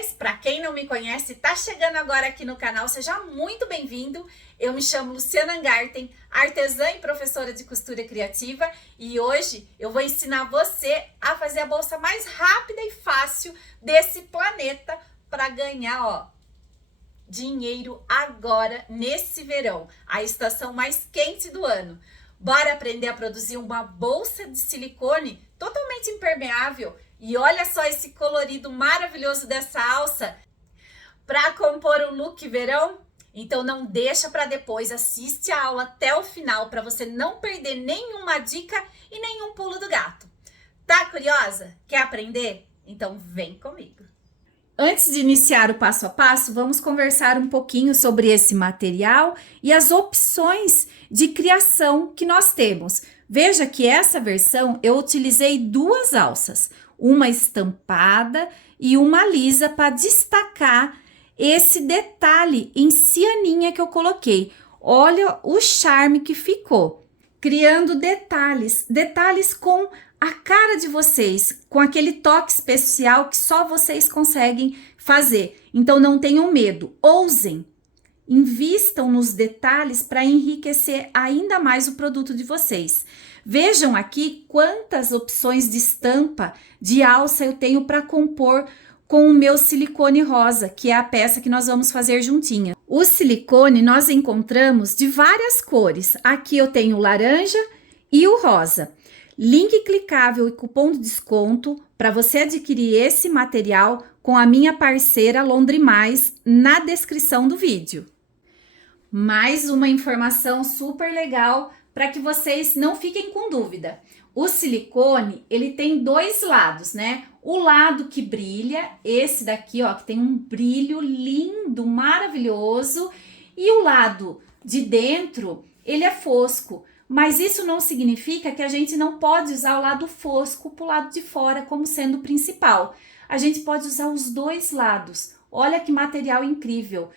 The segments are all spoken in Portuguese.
vocês? Para quem não me conhece, tá chegando agora aqui no canal, seja muito bem-vindo. Eu me chamo Luciana Angarten, artesã e professora de costura criativa, e hoje eu vou ensinar você a fazer a bolsa mais rápida e fácil desse planeta para ganhar, dinheiro agora nesse verão, a estação mais quente do ano. Bora aprender a produzir uma bolsa de silicone totalmente impermeável. E olha só esse colorido maravilhoso dessa alça para compor o look verão. Então não deixa para depois, assiste a aula até o final para você não perder nenhuma dica e nenhum pulo do gato. Tá curiosa? Quer aprender? Então vem comigo. Antes de iniciar o passo a passo, vamos conversar um pouquinho sobre esse material e as opções de criação que nós temos. Veja que essa versão eu utilizei duas alças, uma estampada e uma lisa para destacar esse detalhe em cianinha que eu coloquei. Olha o charme que ficou, criando detalhes com a cara de vocês, com aquele toque especial que só vocês conseguem fazer. Então não tenham medo, ousem, invistam nos detalhes para enriquecer ainda mais o produto de vocês. Vejam aqui quantas opções de estampa de alça eu tenho para compor com o meu silicone rosa, que é a peça que nós vamos fazer juntinha. O silicone nós encontramos de várias cores. Aqui eu tenho o laranja e o rosa. Link clicável e cupom de desconto para você adquirir esse material com a minha parceira Londre Mais na descrição do vídeo. Mais uma informação super legal para que vocês não fiquem com dúvida. O silicone, ele tem dois lados, né? O lado que brilha, esse daqui, que tem um brilho lindo, maravilhoso, e o lado de dentro, ele é fosco. Mas isso não significa que a gente não pode usar o lado fosco para o lado de fora como sendo o principal. A gente pode usar os dois lados. Olha que material incrível.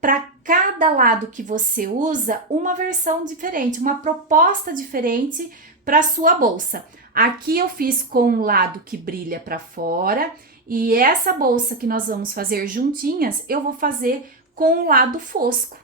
Para cada lado que você usa, uma versão diferente, uma proposta diferente para sua bolsa. Aqui eu fiz com o lado que brilha para fora e essa bolsa que nós vamos fazer juntinhas, eu vou fazer com o lado fosco.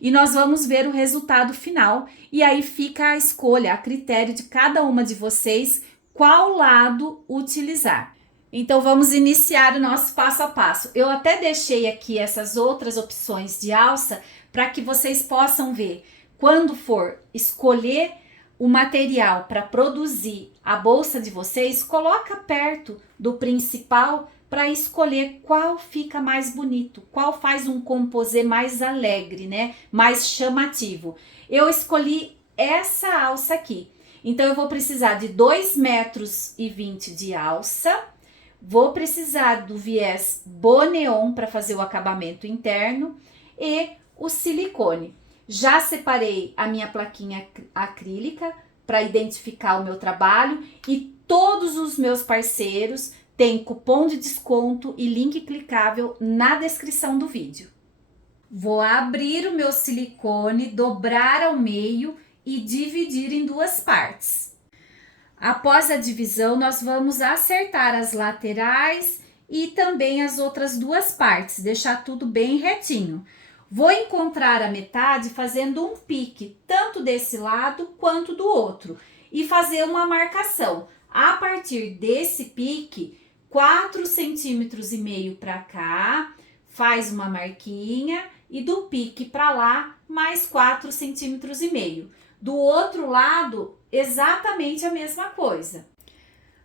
E nós vamos ver o resultado final e aí fica a escolha, a critério de cada uma de vocês, qual lado utilizar. Então vamos iniciar o nosso passo a passo. Eu até deixei aqui essas outras opções de alça para que vocês possam ver. Quando for escolher o material para produzir a bolsa de vocês, coloca perto do principal para escolher qual fica mais bonito, qual faz um composê mais alegre, né? Mais chamativo. Eu escolhi essa alça aqui. Então eu vou precisar de 2,20 metros de alça. Vou precisar do viés Boneon para fazer o acabamento interno e o silicone. Já separei a minha plaquinha acrílica para identificar o meu trabalho e todos os meus parceiros têm cupom de desconto e link clicável na descrição do vídeo. Vou abrir o meu silicone, dobrar ao meio e dividir em duas partes. Após a divisão, nós vamos acertar as laterais e também as outras duas partes, deixar tudo bem retinho. Vou encontrar a metade fazendo um pique, tanto desse lado quanto do outro, e fazer uma marcação. A partir desse pique, 4,5 centímetros para cá, faz uma marquinha, e do pique para lá, mais 4,5 centímetros. Do outro lado, exatamente a mesma coisa.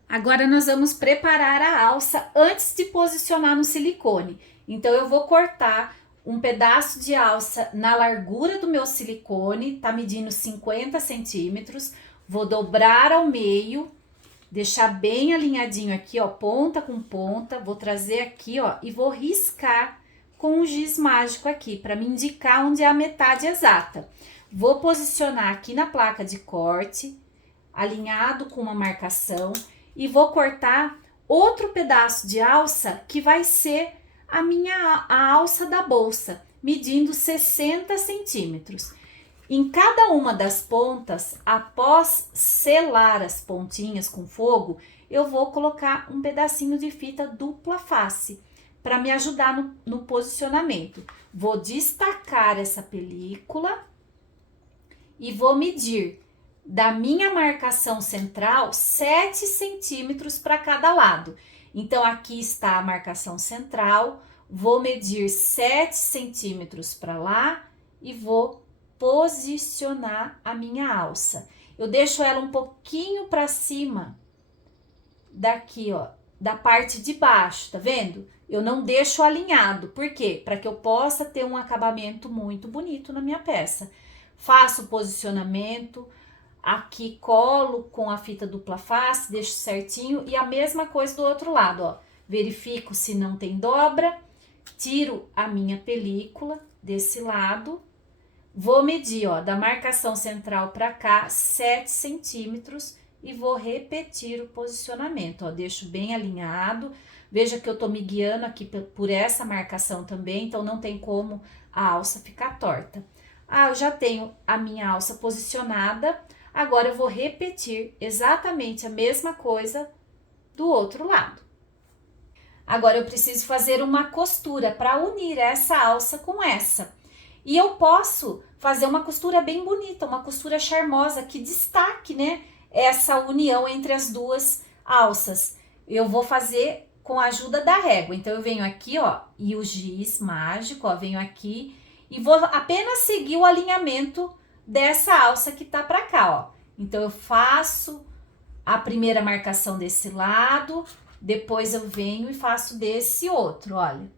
Agora nós vamos preparar a alça antes de posicionar no silicone. Então eu vou cortar um pedaço de alça na largura do meu silicone, tá medindo 50 centímetros. Vou dobrar ao meio, deixar bem alinhadinho aqui, ponta com ponta. Vou trazer aqui, e vou riscar com um giz mágico aqui, para me indicar onde é a metade exata. Vou posicionar aqui na placa de corte, alinhado com uma marcação, e vou cortar outro pedaço de alça que vai ser a alça da bolsa, medindo 60 centímetros. Em cada uma das pontas, após selar as pontinhas com fogo, eu vou colocar um pedacinho de fita dupla face para me ajudar no posicionamento. Vou destacar essa película e vou medir da minha marcação central 7 centímetros para cada lado. Então, aqui está a marcação central, vou medir 7 centímetros para lá e vou posicionar a minha alça. Eu deixo ela um pouquinho para cima daqui, ó, da parte de baixo, tá vendo? Eu não deixo alinhado, por quê? Para que eu possa ter um acabamento muito bonito na minha peça. Faço o posicionamento, aqui colo com a fita dupla face, deixo certinho e a mesma coisa do outro lado, ó. Verifico se não tem dobra, tiro a minha película desse lado, vou medir, ó, da marcação central para cá 7 centímetros e vou repetir o posicionamento, ó. Deixo bem alinhado, veja que eu tô me guiando aqui por essa marcação também, então não tem como a alça ficar torta. Ah, eu já tenho a minha alça posicionada, agora eu vou repetir exatamente a mesma coisa do outro lado. Agora eu preciso fazer uma costura para unir essa alça com essa. E eu posso fazer uma costura bem bonita, uma costura charmosa que destaque, né, essa união entre as duas alças. Eu vou fazer com a ajuda da régua. Então eu venho aqui, ó, e o giz mágico, ó, venho aqui e vou apenas seguir o alinhamento dessa alça que tá pra cá, ó. Então, eu faço a primeira marcação desse lado, depois eu venho e faço desse outro, olha.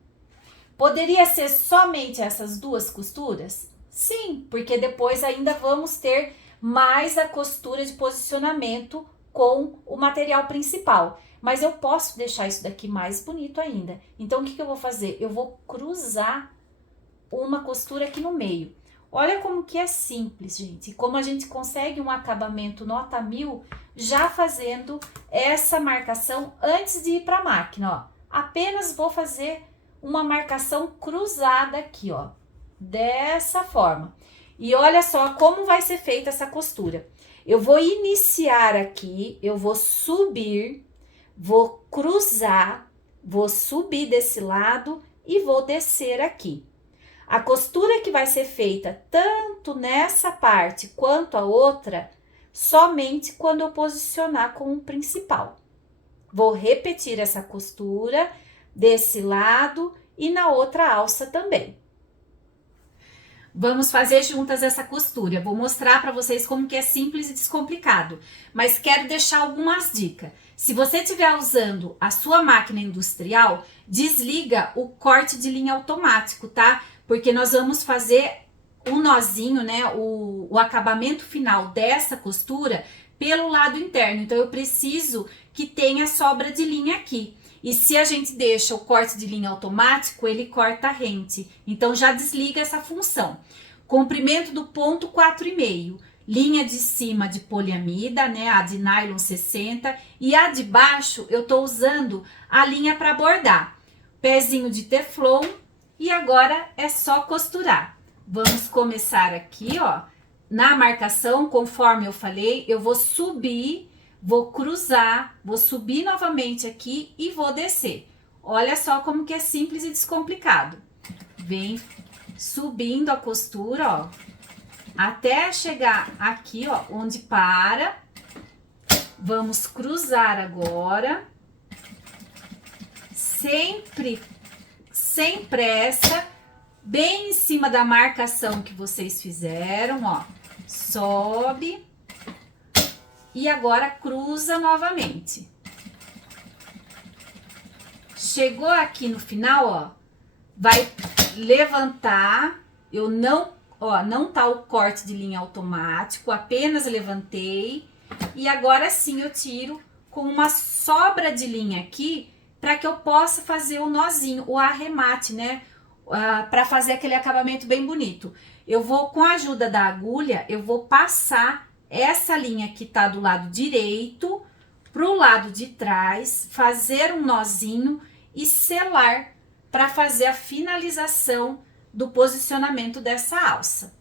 Poderia ser somente essas duas costuras? Sim, porque depois ainda vamos ter mais a costura de posicionamento com o material principal. Mas eu posso deixar isso daqui mais bonito ainda. Então, o que eu vou fazer? Eu vou cruzar uma costura aqui no meio. Olha como que é simples, gente. Como a gente consegue um acabamento nota 1000 já fazendo essa marcação antes de ir para a máquina, ó. Apenas vou fazer uma marcação cruzada aqui, ó. Dessa forma. E olha só como vai ser feita essa costura. Eu vou iniciar aqui, eu vou subir, vou cruzar, vou subir desse lado e vou descer aqui. A costura que vai ser feita tanto nessa parte quanto a outra, somente quando eu posicionar com o principal. Vou repetir essa costura desse lado e na outra alça também. Vamos fazer juntas essa costura. Vou mostrar para vocês como que é simples e descomplicado, mas quero deixar algumas dicas. Se você estiver usando a sua máquina industrial, desliga o corte de linha automático, tá? Porque nós vamos fazer um nozinho, né? O acabamento final dessa costura pelo lado interno. Então, eu preciso que tenha sobra de linha aqui. E se a gente deixa o corte de linha automático, ele corta rente. Então, já desliga essa função. Comprimento do ponto 4,5. Linha de cima de poliamida, né? A de nylon 60. E a de baixo, eu tô usando a linha para bordar. Pezinho de teflon. E agora é só costurar. Vamos começar aqui, ó. Na marcação, conforme eu falei, eu vou subir, vou cruzar, vou subir novamente aqui e vou descer. Olha só como que é simples e descomplicado. Vem subindo a costura, ó, até chegar aqui, ó, onde para. Vamos cruzar agora. Sempre sem pressa, bem em cima da marcação que vocês fizeram, ó. Sobe e agora cruza novamente. Chegou aqui no final, ó, vai levantar. Eu não, ó, não tá o corte de linha automático, apenas levantei e agora sim eu tiro com uma sobra de linha aqui para que eu possa fazer o nozinho, o arremate, né? Para fazer aquele acabamento bem bonito. Eu vou, com a ajuda da agulha, eu vou passar essa linha que tá do lado direito pro lado de trás, fazer um nozinho e selar para fazer a finalização do posicionamento dessa alça.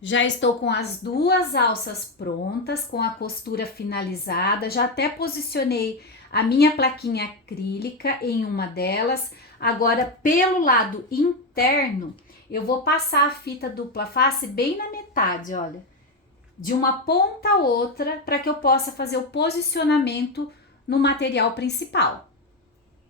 Já estou com as duas alças prontas, com a costura finalizada, já até posicionei a minha plaquinha acrílica em uma delas. Agora, pelo lado interno, eu vou passar a fita dupla face bem na metade, olha, de uma ponta a outra, para que eu possa fazer o posicionamento no material principal.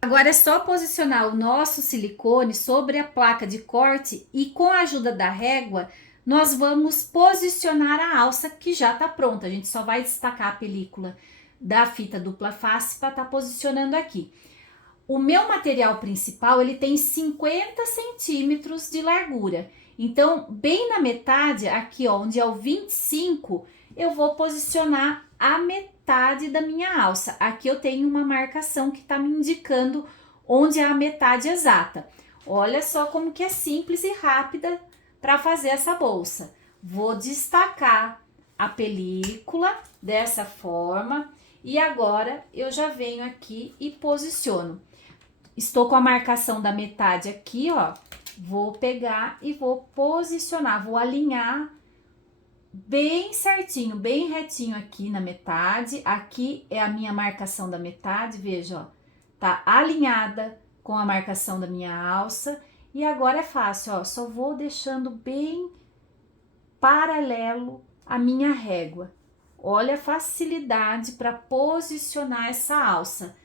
Agora é só posicionar o nosso silicone sobre a placa de corte e com a ajuda da régua, nós vamos posicionar a alça que já está pronta. A gente só vai destacar a película da fita dupla face para estar posicionando aqui. O meu material principal, ele tem 50 centímetros de largura. Então, bem na metade, aqui ó, onde é o 25, eu vou posicionar a metade da minha alça. Aqui eu tenho uma marcação que está me indicando onde é a metade exata. Olha só como que é simples e rápida para fazer essa bolsa. Vou destacar a película dessa forma e agora eu já venho aqui e posiciono. Estou com a marcação da metade aqui, ó. Vou pegar e vou posicionar, vou alinhar bem certinho, bem retinho aqui na metade. Aqui é a minha marcação da metade, veja, ó. Tá alinhada com a marcação da minha alça. E agora é fácil, ó. Só vou deixando bem paralelo a minha régua. Olha a facilidade para posicionar essa alça.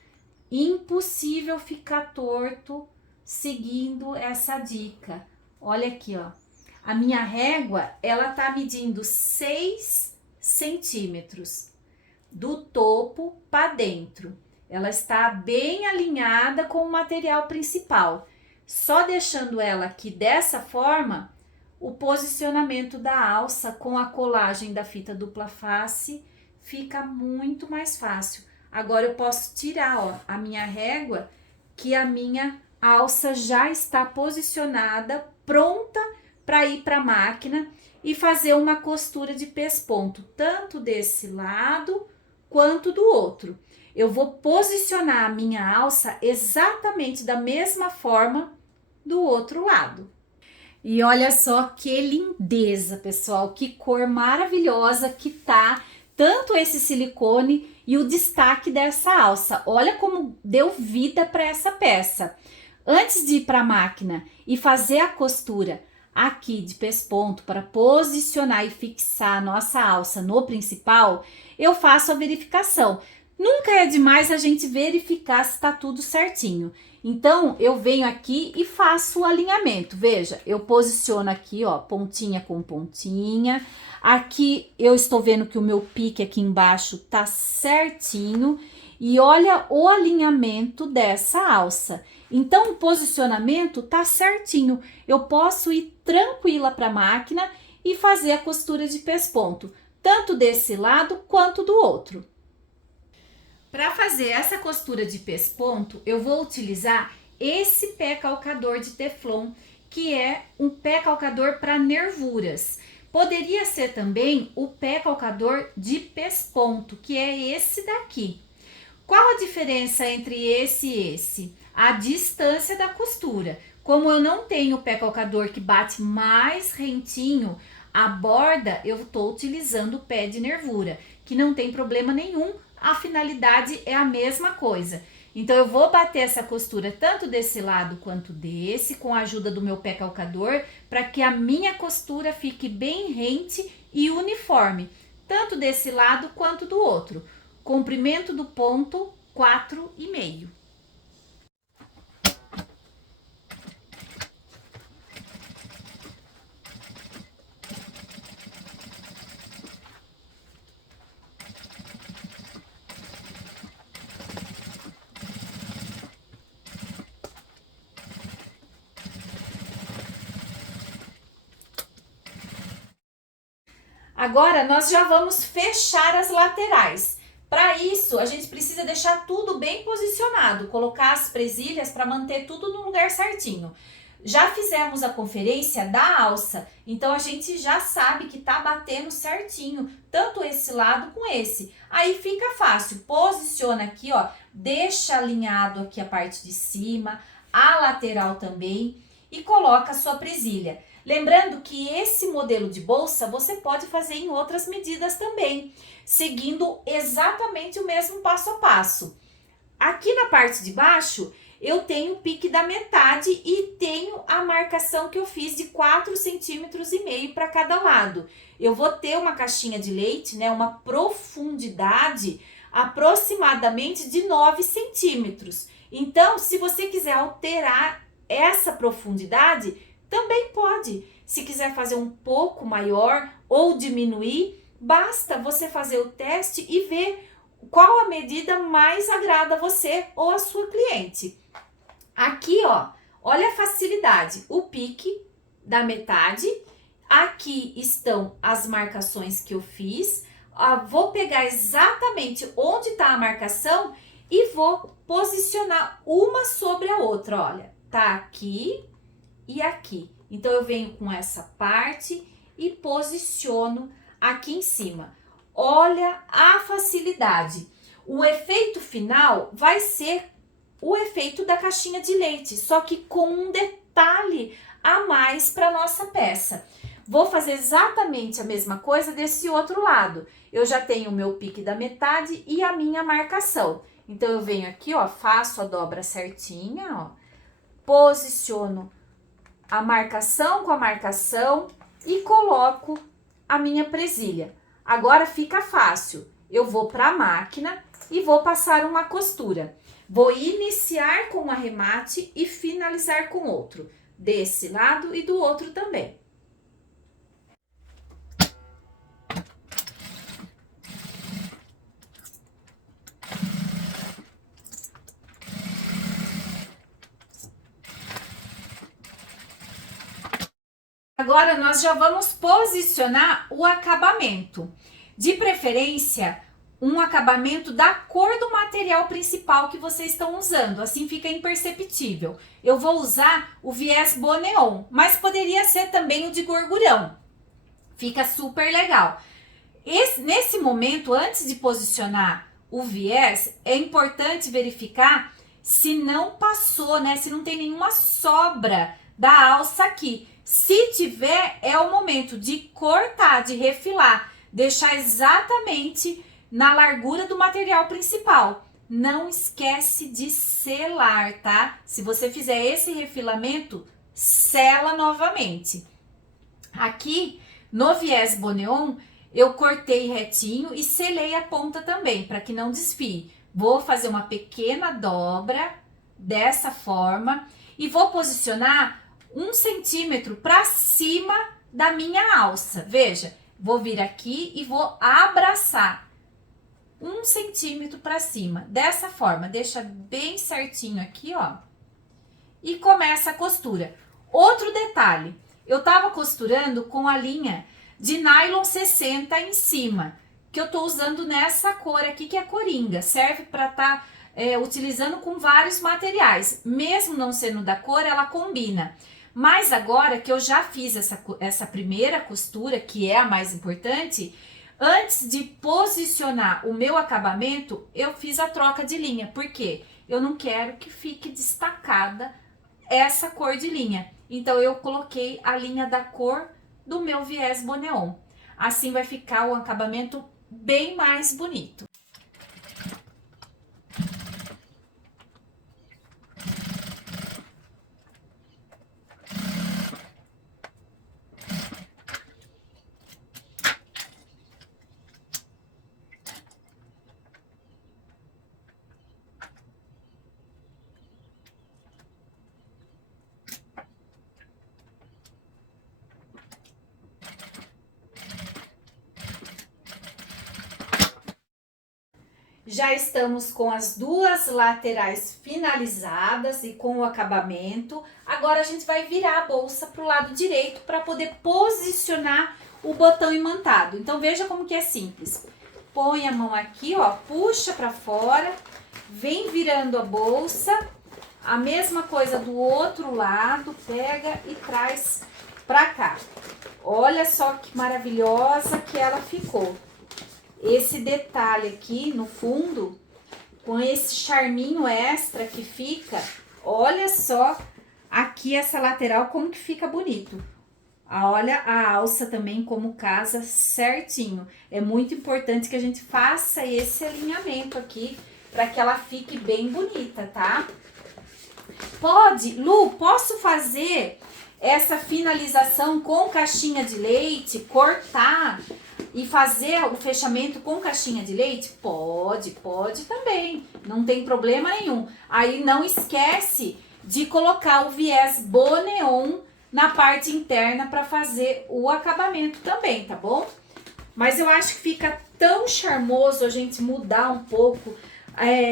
Impossível ficar torto seguindo essa dica. Olha aqui, ó. A minha régua, ela tá medindo 6 centímetros do topo para dentro. Ela está bem alinhada com o material principal. Só deixando ela aqui dessa forma, o posicionamento da alça com a colagem da fita dupla face fica muito mais fácil. Agora eu posso tirar, ó, a minha régua, que a minha alça já está posicionada, pronta para ir para a máquina e fazer uma costura de pesponto, tanto desse lado quanto do outro. Eu vou posicionar a minha alça exatamente da mesma forma do outro lado. E olha só que lindeza, pessoal, que cor maravilhosa que tá tanto esse silicone e o destaque dessa alça. Olha como deu vida para essa peça. Antes de ir para a máquina e fazer a costura aqui de pesponto para posicionar e fixar a nossa alça no principal, eu faço a verificação. Nunca é demais a gente verificar se está tudo certinho. Então, eu venho aqui e faço o alinhamento. Veja, eu posiciono aqui, ó, pontinha com pontinha. Aqui eu estou vendo que o meu pique aqui embaixo tá certinho. E olha o alinhamento dessa alça. Então, o posicionamento tá certinho. Eu posso ir tranquila para a máquina e fazer a costura de pesponto, tanto desse lado quanto do outro. Para fazer essa costura de pesponto, eu vou utilizar esse pé calcador de Teflon, que é um pé calcador para nervuras. Poderia ser também o pé calcador de pesponto, que é esse daqui. Qual a diferença entre esse e esse? A distância da costura. Como eu não tenho pé calcador que bate mais rentinho, a borda eu estou utilizando o pé de nervura, que não tem problema nenhum. A finalidade é a mesma coisa. Então, eu vou bater essa costura tanto desse lado quanto desse, com a ajuda do meu pé calcador, para que a minha costura fique bem rente e uniforme, tanto desse lado quanto do outro. Comprimento do ponto 4,5. Agora, nós já vamos fechar as laterais. Para isso, a gente precisa deixar tudo bem posicionado, colocar as presilhas para manter tudo no lugar certinho. Já fizemos a conferência da alça, então a gente já sabe que tá batendo certinho, tanto esse lado com esse. Aí fica fácil, posiciona aqui, ó, deixa alinhado aqui a parte de cima, a lateral também e coloca a sua presilha. Lembrando que esse modelo de bolsa você pode fazer em outras medidas também, seguindo exatamente o mesmo passo a passo. Aqui na parte de baixo, eu tenho o pique da metade e tenho a marcação que eu fiz de 4,5 centímetros para cada lado. Eu vou ter uma caixinha de leite, né, uma profundidade aproximadamente de 9 centímetros. Então, se você quiser alterar essa profundidade, também pode. Se quiser fazer um pouco maior ou diminuir, basta você fazer o teste e ver qual a medida mais agrada a você ou a sua cliente. Aqui, ó, olha a facilidade, o pique da metade. Aqui estão as marcações que eu fiz. Vou pegar exatamente onde está a marcação e vou posicionar uma sobre a outra, olha. Tá aqui e aqui. Então, eu venho com essa parte e posiciono aqui em cima. Olha a facilidade. O efeito final vai ser o efeito da caixinha de leite, só que com um detalhe a mais para nossa peça. Vou fazer exatamente a mesma coisa desse outro lado. Eu já tenho o meu pique da metade e a minha marcação. Então, eu venho aqui, ó, faço a dobra certinha, ó, posiciono a marcação com a marcação e coloco a minha presilha. Agora fica fácil. Eu vou para a máquina e vou passar uma costura. Vou iniciar com um arremate e finalizar com outro, desse lado e do outro também. Agora, nós já vamos posicionar o acabamento. De preferência, um acabamento da cor do material principal que vocês estão usando, assim fica imperceptível. Eu vou usar o viés Boneon, mas poderia ser também o de gorgurão. Fica super legal. Nesse momento, antes de posicionar o viés, é importante verificar se não passou, né? Se não tem nenhuma sobra da alça aqui. Se tiver, é o momento de cortar, de refilar, deixar exatamente na largura do material principal. Não esquece de selar, tá? Se você fizer esse refilamento, sela novamente. Aqui, no viés Boneon, eu cortei retinho e selei a ponta também, para que não desfie. Vou fazer uma pequena dobra, dessa forma, e vou posicionar 1 centímetro para cima da minha alça. Veja, vou vir aqui e vou abraçar 1 centímetro para cima, dessa forma, deixa bem certinho aqui, ó, e começa a costura. Outro detalhe, eu tava costurando com a linha de nylon 60 em cima, que eu tô usando nessa cor aqui, que é coringa, serve para tá utilizando com vários materiais, mesmo não sendo da cor, ela combina. Mas agora que eu já fiz essa primeira costura, que é a mais importante, antes de posicionar o meu acabamento, eu fiz a troca de linha. Por quê? Eu não quero que fique destacada essa cor de linha. Então, eu coloquei a linha da cor do meu viés Boneon. Assim vai ficar o acabamento bem mais bonito. Já estamos com as duas laterais finalizadas e com o acabamento. Agora a gente vai virar a bolsa para o lado direito para poder posicionar o botão imantado. Então veja como que é simples. Põe a mão aqui, ó, puxa para fora, vem virando a bolsa. A mesma coisa do outro lado, pega e traz para cá. Olha só que maravilhosa que ela ficou. Esse detalhe aqui no fundo, com esse charminho extra que fica, olha só aqui essa lateral como que fica bonito. Olha a alça também como casa certinho. É muito importante que a gente faça esse alinhamento aqui para que ela fique bem bonita, tá? Pode, Lu, posso fazer essa finalização com caixinha de leite, cortar e fazer o fechamento com caixinha de leite? Pode também, não tem problema nenhum. Aí não esquece de colocar o viés boneon na parte interna para fazer o acabamento também, tá bom? Mas eu acho que fica tão charmoso a gente mudar um pouco.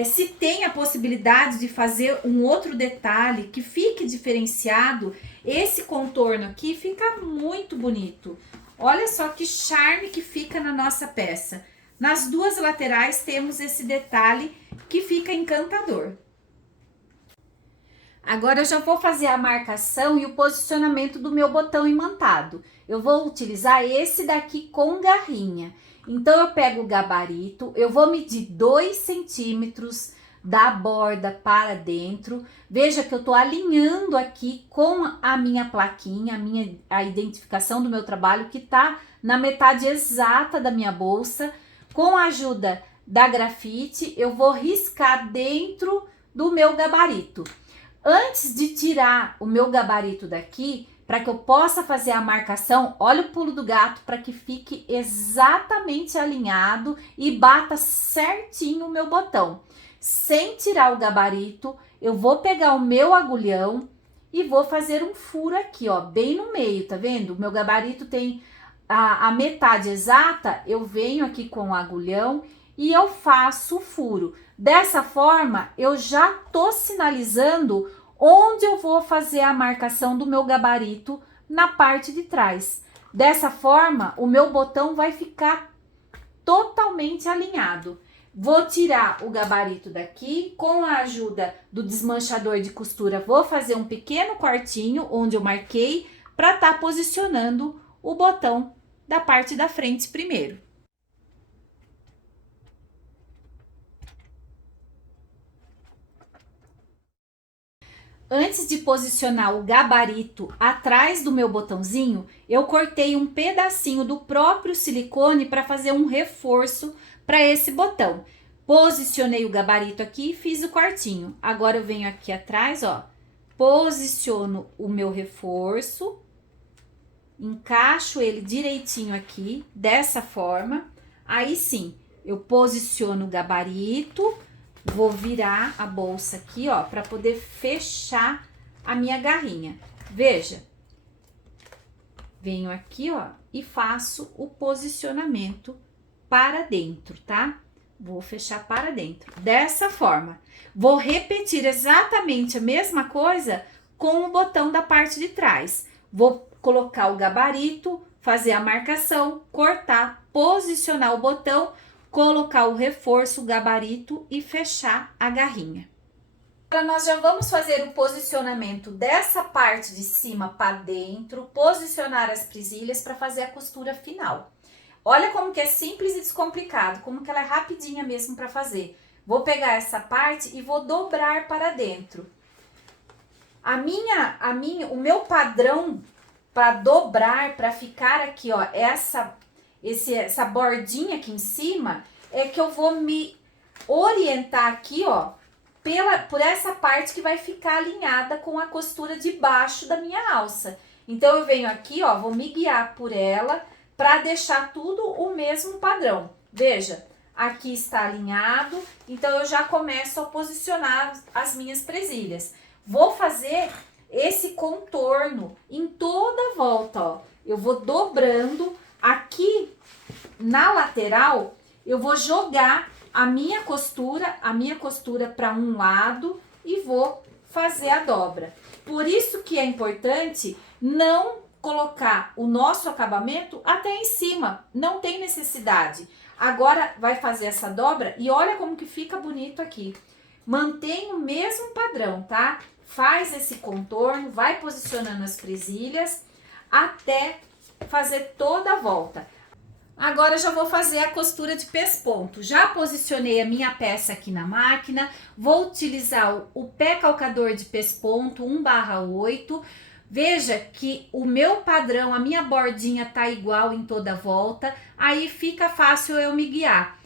Se tem a possibilidade de fazer um outro detalhe que fique diferenciado, esse contorno aqui fica muito bonito. Olha só que charme que fica na nossa peça. Nas duas laterais temos esse detalhe que fica encantador. Agora eu já vou fazer a marcação e o posicionamento do meu botão imantado. Eu vou utilizar esse daqui com garrinha. Então eu pego o gabarito, eu vou medir 2 centímetros da borda para dentro. Veja que eu tô alinhando aqui com a minha plaquinha, a identificação do meu trabalho, que tá na metade exata da minha bolsa. Com a ajuda da grafite, eu vou riscar dentro do meu gabarito. Antes de tirar o meu gabarito daqui, para que eu possa fazer a marcação, olha o pulo do gato para que fique exatamente alinhado e bata certinho o meu botão. Sem tirar o gabarito, eu vou pegar o meu agulhão e vou fazer um furo aqui, ó, bem no meio, tá vendo? O meu gabarito tem a metade exata, eu venho aqui com o agulhão e eu faço o furo. Dessa forma, eu já tô sinalizando onde eu vou fazer a marcação do meu gabarito na parte de trás. Dessa forma, o meu botão vai ficar totalmente alinhado. Vou tirar o gabarito daqui, com a ajuda do desmanchador de costura, vou fazer um pequeno cortinho onde eu marquei para estar posicionando o botão da parte da frente primeiro. Antes de posicionar o gabarito atrás do meu botãozinho, eu cortei um pedacinho do próprio silicone para fazer um reforço para esse botão. Posicionei o gabarito aqui e fiz o cortinho. Agora eu venho aqui atrás, ó, posiciono o meu reforço, encaixo ele direitinho aqui, dessa forma. Aí sim, eu posiciono o gabarito. Vou virar a bolsa aqui, ó, para poder fechar a minha garrinha. Veja, venho aqui, ó, e faço o posicionamento para dentro, tá? Vou fechar para dentro, dessa forma. Vou repetir exatamente a mesma coisa com o botão da parte de trás. Vou colocar o gabarito, fazer a marcação, cortar, posicionar o botão, colocar o reforço, o gabarito e fechar a garrinha. Agora nós já vamos fazer o posicionamento dessa parte de cima para dentro, posicionar as presilhas para fazer a costura final. Olha como que é simples e descomplicado, como que ela é rapidinha mesmo para fazer. Vou pegar essa parte e vou dobrar para dentro. O meu padrão para dobrar, para ficar aqui, ó, essa bordinha aqui em cima, é que eu vou me orientar aqui, ó, por essa parte que vai ficar alinhada com a costura de baixo da minha alça. Então, eu venho aqui, ó, vou me guiar por ela para deixar tudo o mesmo padrão. Veja, aqui está alinhado, então eu já começo a posicionar as minhas presilhas. Vou fazer esse contorno em toda a volta, ó. Eu vou dobrando. Aqui na lateral, eu vou jogar a minha costura para um lado e vou fazer a dobra. Por isso que é importante não colocar o nosso acabamento até em cima, não tem necessidade. Agora vai fazer essa dobra e olha como que fica bonito aqui. Mantém o mesmo padrão, tá? Faz esse contorno, vai posicionando as presilhas até fazer toda a volta. Agora já vou fazer a costura de pesponto. Já posicionei a minha peça aqui na máquina. Vou utilizar o pé calcador de pesponto 1/8. Veja que o meu padrão, a minha bordinha tá igual em toda a volta. Aí fica fácil eu me guiar.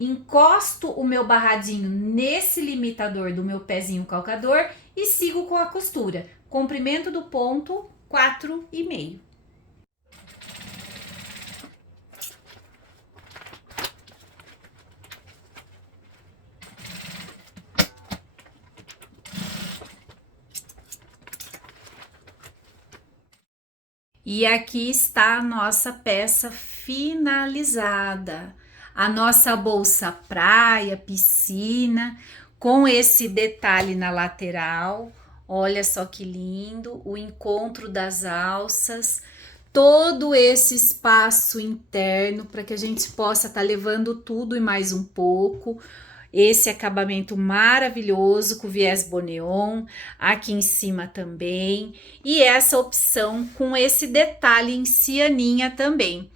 encosto o meu barradinho nesse limitador do meu pezinho calcador e sigo com a costura. Comprimento do ponto 4,5. E aqui está a nossa peça finalizada. A nossa bolsa praia, piscina, com esse detalhe na lateral. Olha só que lindo, o encontro das alças, todo esse espaço interno para que a gente possa estar levando tudo e mais um pouco. Esse acabamento maravilhoso com viés boneon, aqui em cima também, e essa opção com esse detalhe em cianinha também.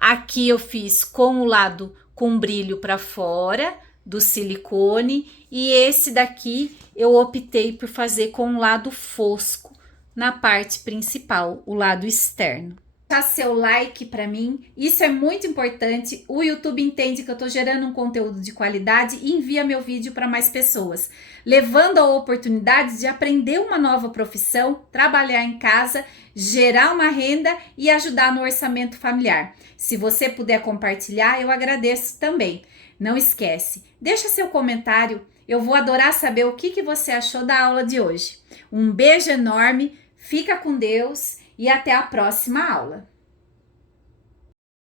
Aqui eu fiz com o lado com brilho para fora do silicone, e esse daqui eu optei por fazer com o lado fosco na parte principal, o lado externo. Deixar seu like para mim, isso é muito importante. O YouTube entende que eu estou gerando um conteúdo de qualidade e envia meu vídeo para mais pessoas, levando a oportunidade de aprender uma nova profissão, trabalhar em casa, gerar uma renda e ajudar no orçamento familiar. Se você puder compartilhar, eu agradeço também. Não esquece, deixa seu comentário, eu vou adorar saber o que você achou da aula de hoje. Um beijo enorme, fica com Deus e até a próxima aula.